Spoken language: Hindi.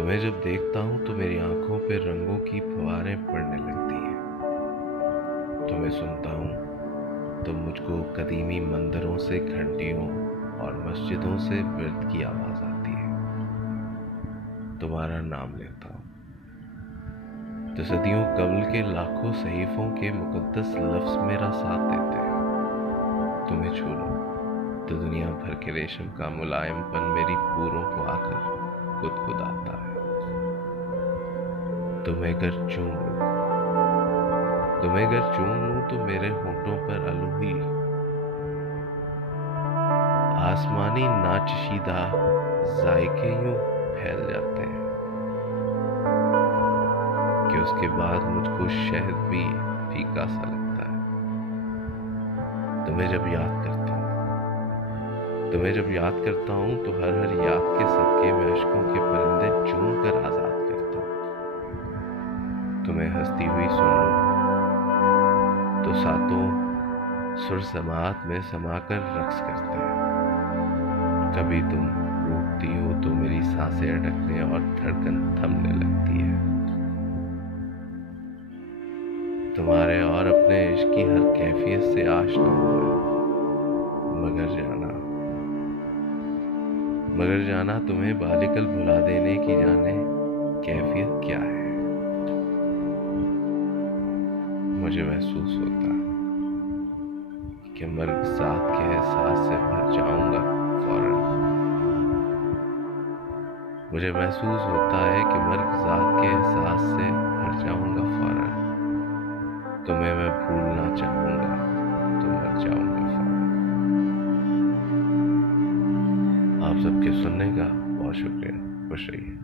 तुम्हें जब देखता हूँ तो मेरी आंखों पे रंगों की फुहारें पड़ने लगती हैं। तुम्हें सुनता हूँ तो मुझको कदीमी मंदिरों से घंटियों और मस्जिदों से विर्द की आवाज आती है। तुम्हारा नाम लेता हूँ तो सदियों कबल के लाखों सहीफों के मुकद्दस लफ्ज मेरा साथ देते हैं। तुम्हें छू लूं तो दुनिया भर के रेशम का मुलायमपन मेरी पूरों को आकर गुदगुदाता है। तुम्हें अगर चूम लूं तो मेरे होठों पर अलूही आसमानी नाचशीदा जायके यूं फैल जाते हैं कि उसके बाद मुझको शहद भी फीका सा लगता है। तुम्हें जब याद करता हूँ तो हर याद के सदके में अश्कों के परिंदे चूम कर आजाद करता हूँ। तुम्हें हंसती हुई सुन लूं तो सातों सुर समात में समाकर रक्स करते हैं। कभी तुम रूठती हो तो मेरी सांसें अटकने और धड़कन थमने लगती है। तुम्हारे और अपने इश्क की हर कैफियत से आशना हूं मैं, मगर जाना तुम्हें बालिकल भुला देने की जाने कैफियत क्या है। मुझे महसूस होता कि मर्ग साथ के एहसास से भर जाऊंगा फौरन। मुझे महसूस होता है कि मर्ग साथ के एहसास से भर जाऊंगा फौरन। तुम्हें मैं भूलना चाहूंगा तो मर जाऊंगा फौरन। आप सबके सुनने का बहुत शुक्रिया। खुश रहिए।